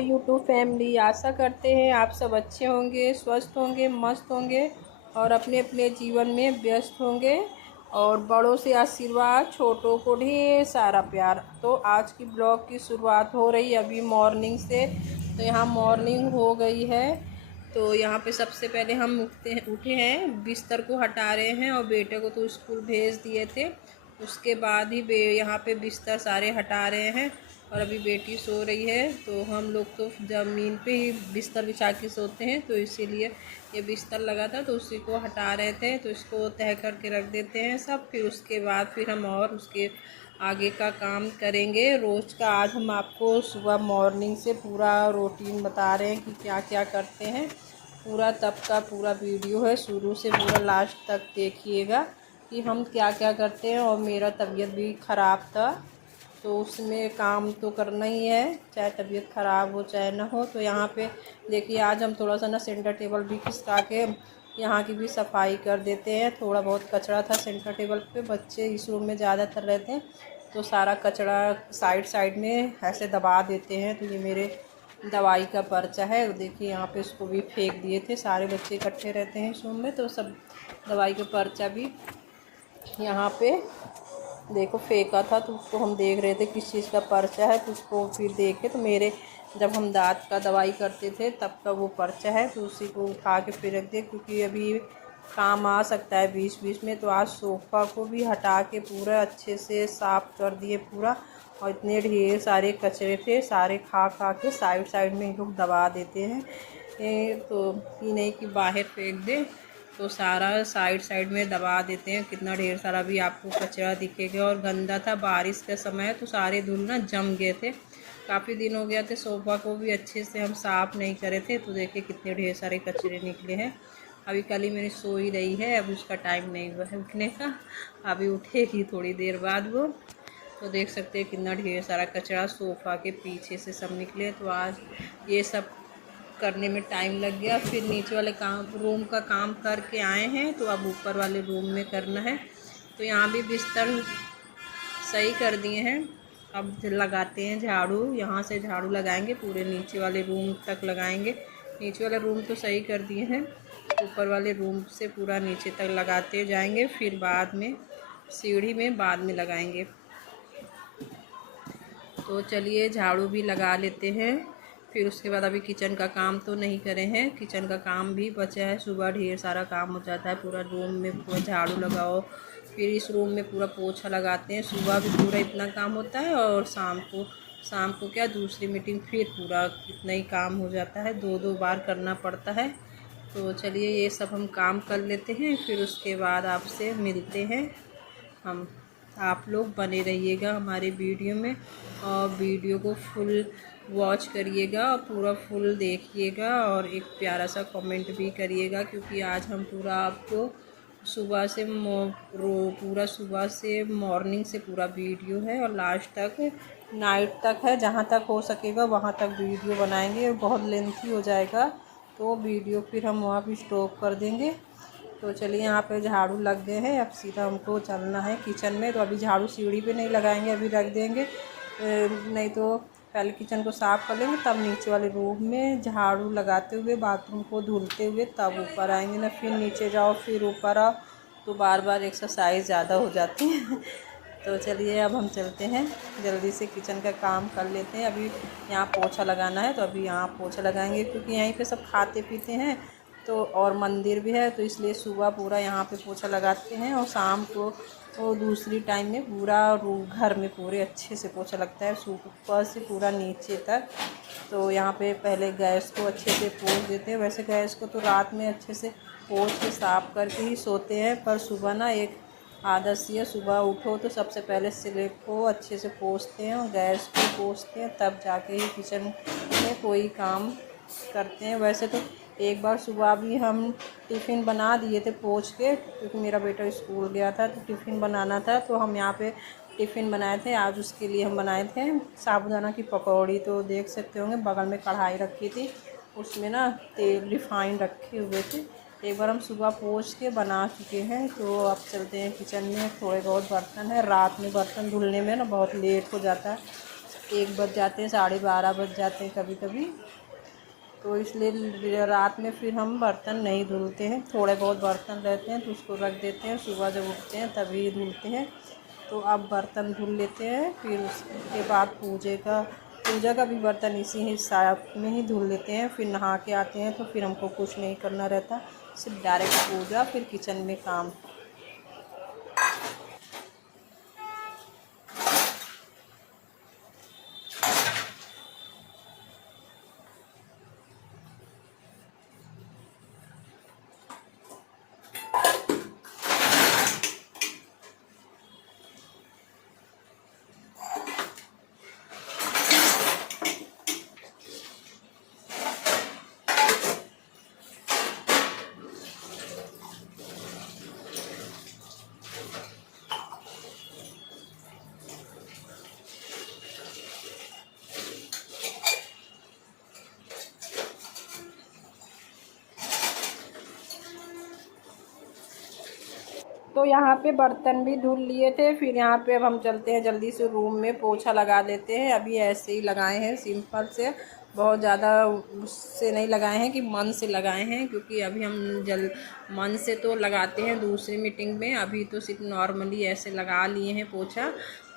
My YouTube family. आशा करते हैं आप सब अच्छे होंगे, स्वस्थ होंगे, मस्त होंगे और अपने अपने जीवन में व्यस्त होंगे। और बड़ों से आशीर्वाद, छोटों को ढेर सारा प्यार। तो आज की ब्लॉग की शुरुआत हो रही है अभी मॉर्निंग से। तो यहाँ मॉर्निंग हो गई है। तो यहाँ पे सबसे पहले हम उठे हैं, बिस्तर को हटा रहे हैं और बेटे को तो स्कूल भेज दिए थे। उसके बाद ही यहाँ पे बिस्तर सारे हटा रहे हैं और अभी बेटी सो रही है। तो हम लोग तो ज़मीन पे ही बिस्तर बिछा के सोते हैं, तो इसीलिए ये बिस्तर लगा था तो उसी को हटा रहे थे। तो इसको तह करके रख देते हैं सब, फिर उसके बाद फिर हम और उसके आगे का काम करेंगे रोज़ का। आज हम आपको सुबह मॉर्निंग से पूरा रूटीन बता रहे हैं कि क्या क्या करते हैं। पूरा तब का पूरा वीडियो है, शुरू से पूरा लास्ट तक देखिएगा कि हम क्या क्या करते हैं। और मेरा तबीयत भी ख़राब था तो उसमें काम तो करना ही है, चाहे तबीयत ख़राब हो चाहे ना हो। तो यहाँ पे देखिए आज हम थोड़ा सा ना सेंटर टेबल भी खिसका के यहाँ की भी सफाई कर देते हैं। थोड़ा बहुत कचरा था सेंटर टेबल पे, बच्चे इस रूम में ज़्यादातर रहते हैं तो सारा कचरा साइड साइड में ऐसे दबा देते हैं। तो ये मेरे दवाई का पर्चा है, देखिए यहाँ पे इसको भी फेंक दिए थे। सारे बच्चे इकट्ठे रहते हैं इस रूम में तो सब दवाई का पर्चा भी यहाँ पे देखो फेंका था। तो उसको हम देख रहे थे किस चीज़ का पर्चा है, तो उसको फिर देखे तो मेरे जब हम दांत का दवाई करते थे तब का वो पर्चा है, तो उसी को उठा के फिर रख दे क्योंकि अभी काम आ सकता है बीच बीच में। तो आज सोफ़ा को भी हटा के पूरा अच्छे से साफ़ कर दिए पूरा। और इतने ढेर सारे कचरे थे, सारे खा खा के साइड साइड में लोग दबा देते हैं। तो ये नहीं कि बाहर फेंक दे, तो सारा साइड साइड में दबा देते हैं। कितना ढेर सारा भी आपको कचरा दिखेगा। और गंदा था, बारिश का समय है तो सारे धूल ना जम गए थे। काफ़ी दिन हो गया थे सोफ़ा को भी अच्छे से हम साफ़ नहीं करे थे। तो देखिए कितने ढेर सारे कचरे निकले हैं। अभी कल ही मेरी सो ही रही है, अब उसका टाइम नहीं हुआ है उठने का, अभी उठेगी थोड़ी देर बाद वो। तो देख सकते हैं कितना ढेर सारा कचरा सोफ़ा के पीछे से सब निकले। तो आज ये सब करने में टाइम लग गया। फिर नीचे वाले काम रूम का काम करके आए हैं तो अब ऊपर वाले रूम में करना है। तो यहाँ भी बिस्तर सही कर दिए हैं, अब लगाते हैं झाड़ू। यहाँ से झाड़ू लगाएंगे, पूरे नीचे वाले रूम तक लगाएंगे। नीचे वाला रूम तो सही कर दिए हैं, ऊपर वाले रूम से पूरा नीचे तक लगाते जाएंगे। फिर बाद में सीढ़ी में बाद में लगाएंगे। तो चलिए झाड़ू भी लगा लेते हैं। फिर उसके बाद अभी किचन का काम तो नहीं करे हैं, किचन का काम भी बचा है। सुबह ढेर सारा काम हो जाता है, पूरा रूम में पूरा झाड़ू लगाओ, फिर इस रूम में पूरा पोछा लगाते हैं। सुबह भी पूरा इतना काम होता है और शाम को क्या दूसरी मीटिंग फिर पूरा इतना ही काम हो जाता है, दो दो बार करना पड़ता है। तो चलिए ये सब हम काम कर लेते हैं, फिर उसके बाद आपसे मिलते हैं हम। आप लोग बने रहिएगा हमारे वीडियो में और वीडियो को फुल वॉच करिएगा और पूरा फुल देखिएगा और एक प्यारा सा कमेंट भी करिएगा क्योंकि आज हम पूरा आपको सुबह से पूरा सुबह से मॉर्निंग से पूरा वीडियो है और लास्ट तक नाइट तक है। जहाँ तक हो सकेगा वहाँ तक वीडियो बनाएंगे, बहुत लेंथी हो जाएगा तो वीडियो फिर हम वहाँ भी स्टॉप कर देंगे। तो चलिए यहाँ पे झाड़ू लग गए हैं, अब सीधा हमको चलना है किचन में। तो अभी झाड़ू सीढ़ी पे नहीं लगाएंगे, अभी रख देंगे, नहीं तो पहले किचन को साफ़ कर लेंगे तब नीचे वाले रूम में झाड़ू लगाते हुए बाथरूम को धुलते हुए तब ऊपर आएंगे ना। फिर नीचे जाओ फिर ऊपर आओ तो बार बार एक्सरसाइज ज़्यादा हो जाती है। तो चलिए अब हम चलते हैं, जल्दी से किचन का काम कर लेते हैं। अभी यहाँ पोछा लगाना है तो अभी यहाँ पोछा लगाएंगे क्योंकि यहीं पे सब खाते पीते हैं तो और मंदिर भी है, तो इसलिए सुबह पूरा यहाँ पे पोछा लगाते हैं और शाम को तो दूसरी टाइम में पूरा घर में पूरे अच्छे से पोछा लगता है ऊपर से पूरा नीचे तक। तो यहाँ पे पहले गैस को अच्छे से पोंछ देते हैं। वैसे गैस को तो रात में अच्छे से पोंछ के साफ़ करके ही सोते हैं, पर सुबह ना एक आदत सी है, सुबह उठो तो सबसे पहले स्लेब को अच्छे से पोंछते हैं और गैस को पोंछते हैं, तब जाके ही किचन में कोई काम करते हैं। वैसे तो एक बार सुबह भी हम टिफ़िन बना दिए थे पोंछ के, क्योंकि मेरा बेटा स्कूल गया था तो टिफ़िन बनाना था, तो हम यहाँ पे टिफ़िन बनाए थे। आज उसके लिए हम बनाए थे साबूदाना की पकौड़ी। तो देख सकते होंगे बगल में कढ़ाई रखी थी, उसमें ना तेल रिफाइन रखे हुए थे। एक बार हम सुबह पोंछ के बना चुके हैं। तो अब चलते हैं किचन में, थोड़े बहुत बर्तन है, रात में बर्तन धुलने में ना बहुत लेट हो जाता है 1 बज जाते हैं, 12:30 बज जाते हैं कभी कभी। तो इसलिए रात में फिर हम बर्तन नहीं धुलते हैं। थोड़े बहुत बर्तन रहते हैं तो उसको रख देते हैं, सुबह जब उठते हैं तभी धुलते हैं। तो अब बर्तन धुल लेते हैं, फिर उसके बाद पूजा का भी बर्तन इसी हिसाब में ही धुल लेते हैं। फिर नहा के आते हैं तो फिर हमको कुछ नहीं करना रहता, सिर्फ डायरेक्ट पूजा, फिर किचन में काम। तो यहाँ पे बर्तन भी धुल लिए थे। फिर यहाँ पे अब हम चलते हैं जल्दी से रूम में, पोछा लगा देते हैं। अभी ऐसे ही लगाए हैं सिंपल से, बहुत ज़्यादा उससे नहीं लगाए हैं कि मन से लगाए हैं, क्योंकि अभी हम मन से तो लगाते हैं दूसरी मीटिंग में। अभी तो सिर्फ नॉर्मली ऐसे लगा लिए हैं पोछा,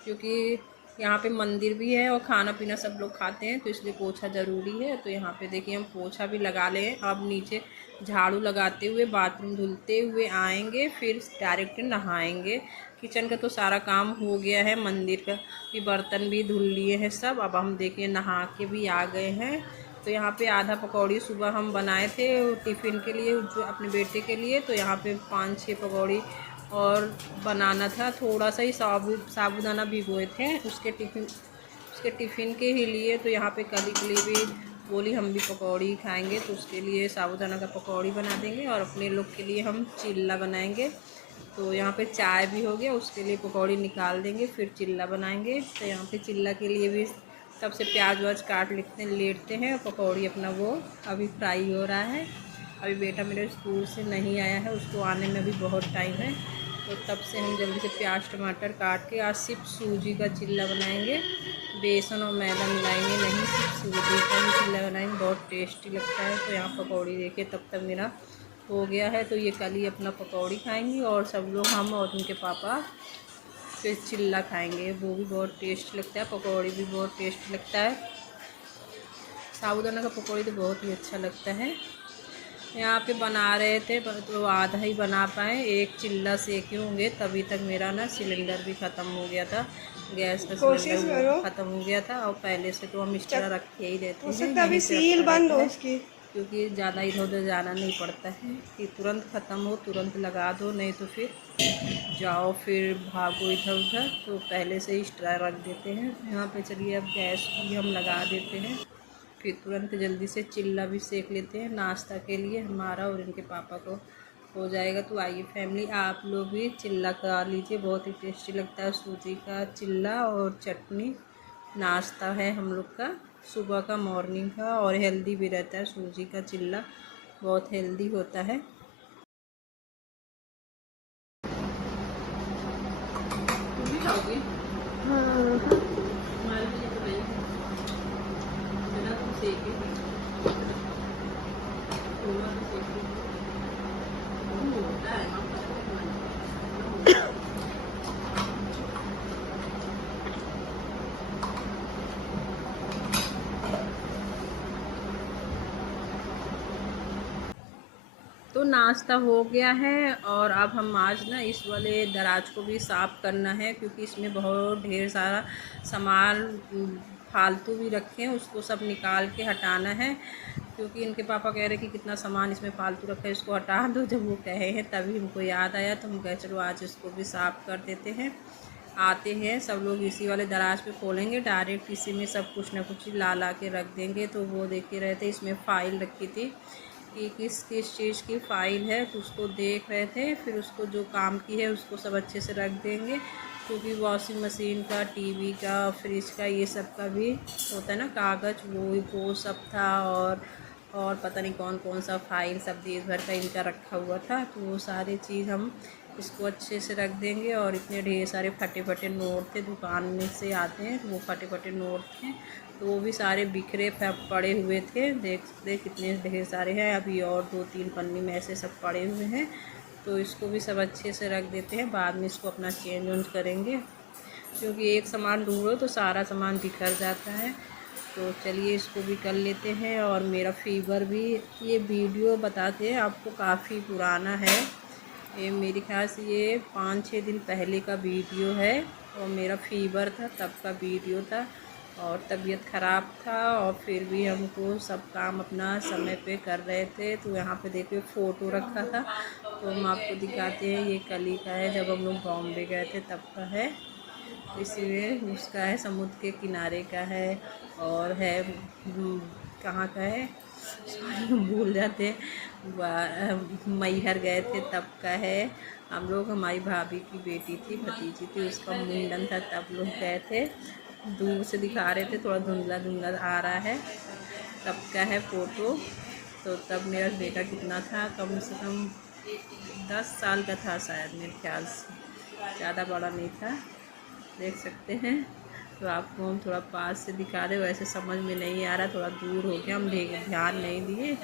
क्योंकि यहाँ पे मंदिर भी है और खाना पीना सब लोग खाते हैं, तो इसलिए पोछा ज़रूरी है। तो यहाँ पे देखिए हम पोछा भी लगा लें। अब नीचे झाड़ू लगाते हुए बाथरूम धुलते हुए आएंगे, फिर डायरेक्ट नहाएंगे। किचन का तो सारा काम हो गया है, मंदिर का भी बर्तन भी धुल लिए हैं सब। अब हम देखिए नहा के भी आ गए हैं। तो यहाँ पे आधा पकौड़ी सुबह हम बनाए थे टिफ़िन के लिए, जो अपने बेटे के लिए। तो यहाँ पे 5-6 पकौड़ी और बनाना था। थोड़ा सा ही साबुदाना भिगोए थे उसके टिफ़िन के ही लिए। तो यहाँ पे कली के लिए भी बोली हम भी पकौड़ी खाएंगे, तो उसके लिए साबुदाना का पकौड़ी बना देंगे और अपने लोग के लिए हम चिल्ला बनाएंगे। तो यहाँ पे चाय भी हो गया, उसके लिए पकौड़ी निकाल देंगे, फिर चिल्ला बनाएंगे। तो यहाँ पे चिल्ला के लिए भी तब से प्याज व्याज काट लेते हैं। पकौड़ी अपना वो अभी फ्राई हो रहा है। अभी बेटा मेरे स्कूल से नहीं आया है, उसको आने में भी बहुत टाइम है। तो तब से हम जल्दी से प्याज टमाटर काट के आज सिर्फ सूजी का चिल्ला बनाएंगे, बेसन और मैदा मिलाएंगे नहीं, सिर्फ सूजी का ही चिल्ला बनाएंगे, बहुत टेस्टी लगता है। तो यहाँ पकौड़ी देखिए तब तक मेरा हो गया है। तो ये कल ही अपना पकौड़ी खाएंगी और सब लोग, हम और उनके पापा, फिर चिल्ला खाएंगे। वो भी बहुत टेस्ट लगता है, पकौड़ी भी बहुत टेस्ट लगता है। साबुदाना का पकौड़ी तो बहुत ही अच्छा लगता है। यहाँ पे बना रहे थे तो आधा ही बना पाए, एक चिल्ला सेके होंगे। तभी तक मेरा ना सिलेंडर भी ख़त्म हो गया था, गैस का सिलेंडर ख़त्म हो गया था। और पहले से तो हम एक्स्ट्रा रखे ही रहते हैं, यहीं से रखा रहता है, क्योंकि ज़्यादा इधर उधर जाना नहीं पड़ता है कि तुरंत ख़त्म हो तुरंत लगा दो, नहीं तो फिर जाओ फिर भागो इधर उधर। तो पहले से ही एक्स्ट्रा रख देते हैं। यहाँ पे चलिए अब गैस भी हम लगा देते हैं, फिर तुरंत जल्दी से चिल्ला भी सेक लेते हैं। नाश्ता के लिए हमारा और इनके पापा को हो जाएगा। तो आइए फैमिली, आप लोग भी चिल्ला खा लीजिए, बहुत ही टेस्टी लगता है। सूजी का चिल्ला और चटनी नाश्ता है हम लोग का सुबह का, मॉर्निंग का, और हेल्दी भी रहता है। सूजी का चिल्ला बहुत हेल्दी होता है। तुम भी खाओगी? हाँ, हमारे लिए तो नहीं है, बिना तुम सेके तो नाश्ता हो गया है। और अब हम आज ना इस वाले दराज को भी साफ़ करना है, क्योंकि इसमें बहुत ढेर सारा सामान फालतू भी रखे हैं, उसको सब निकाल के हटाना है। क्योंकि इनके पापा कह रहे कि कितना सामान इसमें फालतू रखा है, इसको हटा दो। जब वो कहे हैं तभी हमको याद आया, तो हम कहे चलो आज इसको भी साफ़ कर देते हैं। आते हैं सब लोग इसी वाले दराज पे खोलेंगे, डायरेक्ट इसी में सब कुछ ना कुछ ला के रख देंगे। तो वो देख रहे थे, इसमें फ़ाइल रखी थी कि किस किस चीज़ की फ़ाइल है, तो उसको देख रहे थे। फिर उसको जो काम की है उसको सब अच्छे से रख देंगे, क्योंकि वॉशिंग मशीन का, टीवी का, फ्रिज का, ये सब का भी होता है ना कागज़, वो सब था। और पता नहीं कौन कौन सा फ़ाइल सब देश भर का इनका रखा हुआ था। तो वो सारी चीज़ हम इसको अच्छे से रख देंगे। और इतने ढेर सारे फटे फटे नोट थे, दुकान में से आते हैं तो वो फटे फटे नोट थे, तो वो भी सारे बिखरे पड़े हुए थे। देख कितने ढेर सारे हैं। अभी और 2-3 पन्नी में ऐसे सब पड़े हुए हैं, तो इसको भी सब अच्छे से रख देते हैं। बाद में इसको अपना चेंज वेंज करेंगे, क्योंकि एक सामान ढूंढो तो सारा सामान बिखर जाता है। तो चलिए इसको भी कर लेते हैं। और मेरा फ़ीवर भी, ये वीडियो बताते हैं आपको, काफ़ी पुराना है। ये मेरे ख्याल से ये 5-6 दिन पहले का वीडियो है, और मेरा फ़ीवर था तब का वीडियो था, और तबीयत ख़राब था, और फिर भी हमको सब काम अपना समय पे कर रहे थे। तो यहाँ पे देखिए फ़ोटो रखा था, तो हम आपको दिखाते हैं। ये कली का है, जब हम लोग बॉम्बे गए थे तब का है। इसमें उसका है, समुद्र के किनारे का है, और है कहाँ का है, सॉरी भूल जाते हैं। मैहर गए थे तब का है। हम लोग, हमारी भाभी की बेटी थी, भतीजी थी, उसका मुंडन था तब लोग गए थे। दूर से दिखा रहे थे, थोड़ा धुंधला धुंधला आ रहा है, तब का है फ़ोटो। तो तब मेरा बेटा कितना था, कम से कम 10 साल का था शायद, मेरे ख्याल से, ज़्यादा बड़ा नहीं था। देख सकते हैं। तो आपको हम थोड़ा पास से दिखा रहे, वैसे समझ में नहीं आ रहा, थोड़ा दूर हो गया, हम ध्यान नहीं दिए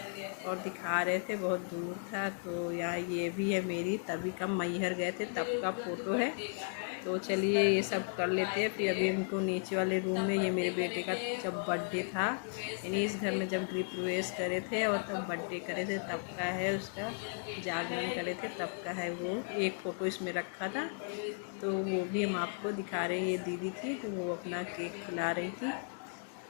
और दिखा रहे थे, बहुत दूर था। तो यहाँ ये भी है मेरी, तभी कम मैहर गए थे तब का फ़ोटो है। तो चलिए ये सब कर लेते हैं। फिर अभी हमको नीचे वाले रूम में, ये मेरे बेटे का जब बर्थडे था, यानी इस घर में जब गृह प्रवेश करे थे और तब बर्थडे करे थे तब का है, उसका जागरण करे थे तब का है। वो एक फ़ोटो इसमें रखा था, तो वो भी हम आपको दिखा रहे हैं। ये दीदी थी, तो वो अपना केक खिला रही थी।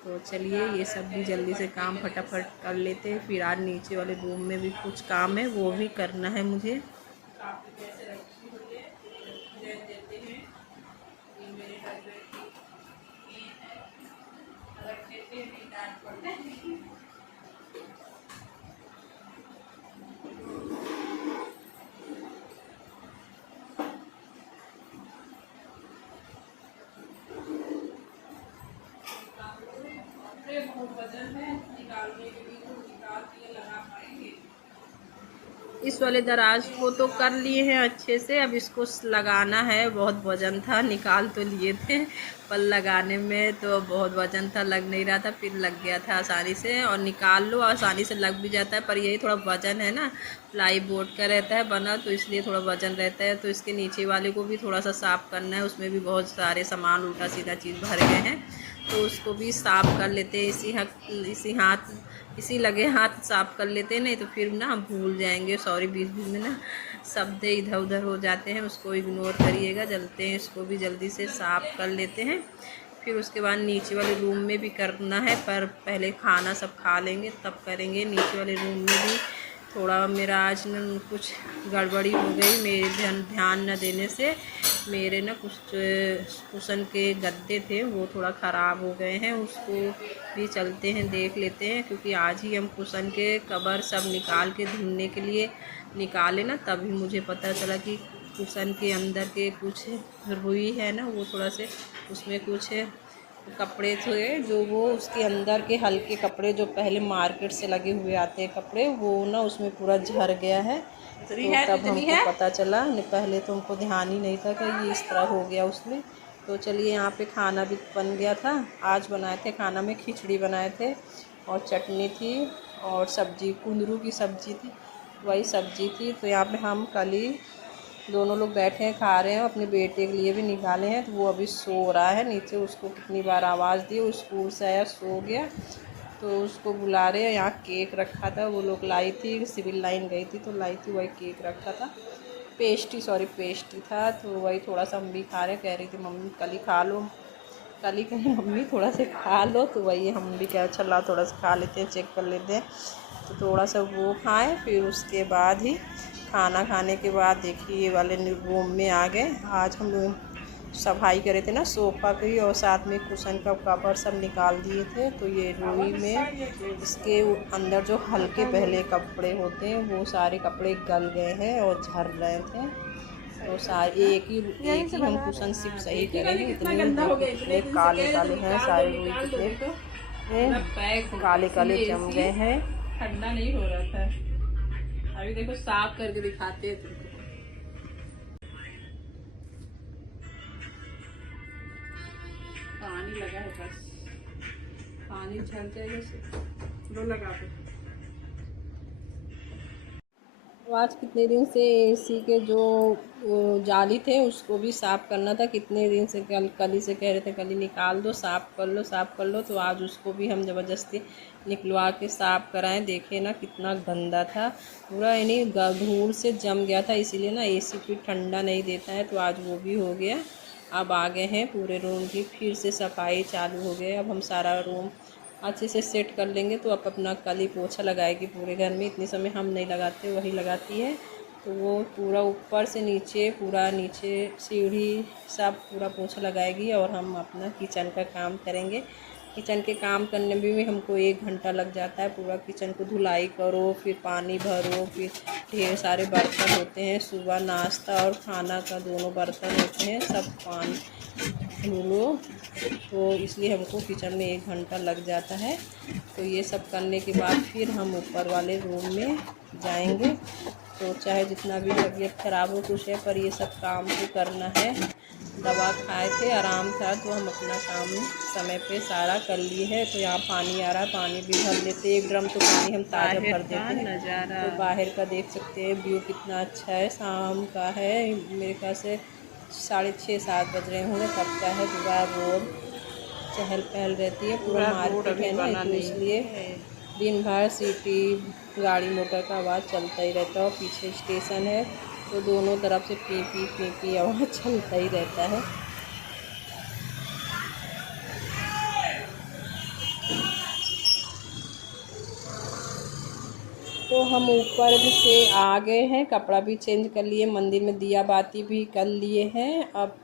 तो चलिए ये सब भी जल्दी से काम फटाफट कर लेते हैं। फिर आज नीचे वाले रूम में भी कुछ काम है, वो भी करना है मुझे। इस वाले दराज को तो कर लिए हैं अच्छे से, अब इसको लगाना है। बहुत वजन था, निकाल तो लिए थे, पर लगाने में तो बहुत वजन था, लग नहीं रहा था। फिर लग गया था आसानी से, और निकाल लो आसानी से लग भी जाता है। पर यही थोड़ा वजन है ना, प्लाई बोर्ड का रहता है बना, तो इसलिए थोड़ा वजन रहता है। तो इसके नीचे वाले को भी थोड़ा सा साफ़ करना है, उसमें भी बहुत सारे सामान उल्टा सीधा चीज़ भर गए हैं, तो उसको भी साफ़ कर लेते हैं। इसी लगे हाथ साफ़ कर लेते हैं, नहीं तो फिर ना भूल जाएंगे। सॉरी, बीच बीच में ना शब्द इधर उधर हो जाते हैं, उसको इग्नोर करिएगा। चलते हैं, इसको भी जल्दी से साफ़ कर लेते हैं। फिर उसके बाद नीचे वाले रूम में भी करना है, पर पहले खाना सब खा लेंगे तब करेंगे। नीचे वाले रूम में भी थोड़ा मेरा आज न कुछ गड़बड़ी हो गई, मेरे ध्यान न देने से। मेरे ना कुछ कुशन के गद्दे थे, वो थोड़ा ख़राब हो गए हैं, उसको भी चलते हैं देख लेते हैं। क्योंकि आज ही हम कुशन के कवर सब निकाल के धुलने के लिए निकाले ना, तभी मुझे पता चला कि कुशन के अंदर के कुछ रुई है ना, वो थोड़ा से उसमें कुछ कपड़े थे, जो वो उसके अंदर के हल्के कपड़े जो पहले मार्केट से लगे हुए आते हैं कपड़े, वो ना उसमें पूरा झर गया है। तो तब हमको पता चला, पहले तो हमको ध्यान ही नहीं था कि ये इस तरह हो गया उसमें। तो चलिए यहाँ पे खाना भी बन गया था। आज बनाए थे खाना में, खिचड़ी बनाए थे और चटनी थी और सब्जी, कुंदरू की सब्जी थी, वही सब्जी थी। तो यहाँ पे हम कल ही दोनों लोग बैठे हैं, खा रहे हैं। अपने बेटे के लिए भी निकाले हैं, तो वो अभी सो रहा है नीचे। उसको कितनी बार आवाज़ दी, वो स्कूल से आया सो गया, तो उसको बुला रहे हैं। यहाँ केक रखा था, वो लोग लाई थी, सिविल लाइन गई थी तो लाई थी, वही केक रखा था। पेस्ट्री था, तो वही थोड़ा सा हम भी खा रहे। कह रही थी मम्मी कल ही खा लो, कल ही कहीं मम्मी थोड़ा सा खा लो, तो वही हम भी क्या चला थोड़ा सा खा लेते हैं, चेक कर लेते हैं। तो थोड़ा सा वो खाएँ, फिर उसके बाद ही खाना खाने के बाद देखिए ये वाले रूम में आ गए। आज हम लोग सफाई करे थे ना सोफ़ा की, और साथ में कुशन का कवर सब निकाल दिए थे। तो ये रुई में इसके अंदर जो हल्के पहले कपड़े होते हैं, वो सारे कपड़े गल गए हैं और झड़ रहे थे। तो सारे एक ही हम कुशन सिर्फ सही करेंगे। इतने काले काले हैं सारे रुई के, काले काले जम गए हैं। ठंडा नहीं हो रहा था, अभी देखो साफ करके दिखाते हैं तुमको। पानी लगा है, बस पानी झड़ जाएगा से लो लगा दो। तो आज कितने दिन से एसी के जो जाली थे उसको भी साफ़ करना था। कितने दिन से कल ही से कह रहे थे कल ही निकाल दो, साफ़ कर लो साफ़ कर लो। तो आज उसको भी हम ज़बरदस्ती निकलवा के साफ़ कराएं। देखे ना कितना गंदा था, पूरा यानी धूल से जम गया था, इसीलिए ना एसी फिर ठंडा नहीं देता है। तो आज वो भी हो गया। अब आ गए हैं पूरे रूम की फिर से सफाई चालू हो गई। अब हम सारा रूम अच्छे से सेट कर लेंगे। तो अब अपना कल ही पोछा लगाएगी पूरे घर में। इतने समय हम नहीं लगाते, वही लगाती है। तो वो पूरा ऊपर से नीचे, पूरा नीचे सीढ़ी सब पूरा पोछा लगाएगी और हम अपना किचन का काम करेंगे। किचन के काम करने में भी हमको 1 घंटा लग जाता है। पूरा किचन को धुलाई करो, फिर पानी भरो, फिर ढेर सारे बर्तन होते हैं। सुबह नाश्ता और खाना का दोनों बर्तन होते हैं, सब पानी धुलो। तो इसलिए हमको किचन में 1 घंटा लग जाता है। तो ये सब करने के बाद फिर हम ऊपर वाले रूम में जाएंगे। तो चाहे जितना भी तबीयत ख़राब हो कुछ है, पर ये सब काम तो करना है। दवा खाए थे, आराम था, तो हम अपना काम समय पे सारा कर लिए है। तो यहाँ पानी आ रहा है, पानी भी भर लेते। 1 ड्रम तो पानी हम ताज़ा भर देते हैं। नज़ारा तो बाहर का देख सकते हैं, व्यू कितना अच्छा है। शाम का है, मेरे ख्याल से 6:30-7 बज रहे होंगे तब का है। पूरा रोड चहल पहल रहती है, पूरा मार्केट है ना, तो इसलिए दिन भर सिटी गाड़ी मोटर का आवाज़ चलता ही रहता है। और पीछे स्टेशन है, तो दोनों तरफ से पी पी आवाज़ चलता ही रहता है। तो हम ऊपर भी से आ गए हैं, कपड़ा भी चेंज कर लिए, मंदिर में दिया बाती भी कर लिए हैं। अब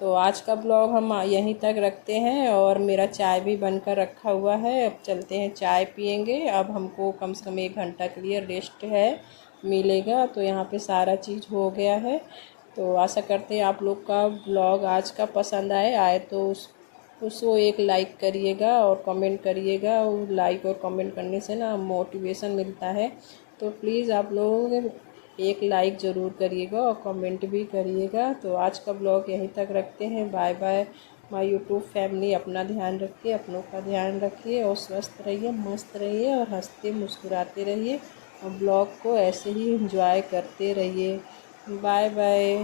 तो आज का ब्लॉग हम यहीं तक रखते हैं। और मेरा चाय भी बनकर रखा हुआ है, अब चलते हैं चाय पियेंगे। अब हमको कम से कम 1 घंटा के लिए रेस्ट है मिलेगा। तो यहाँ पे सारा चीज़ हो गया है। तो आशा करते हैं आप लोग का ब्लॉग आज का पसंद आए तो उसको एक लाइक करिएगा और कमेंट करिएगा। लाइक और कमेंट करने से ना मोटिवेशन मिलता है। तो प्लीज़ आप लोग एक लाइक ज़रूर करिएगा और कमेंट भी करिएगा। तो आज का ब्लॉग यहीं तक रखते हैं। Bye bye my YouTube family. अपना ध्यान रखिए, अपनों का ध्यान रखिए और स्वस्थ रहिए, मस्त रहिए और हंसते मुस्कुराते रहिए। और ब्लॉग को ऐसे ही एंजॉय करते रहिए। Bye bye.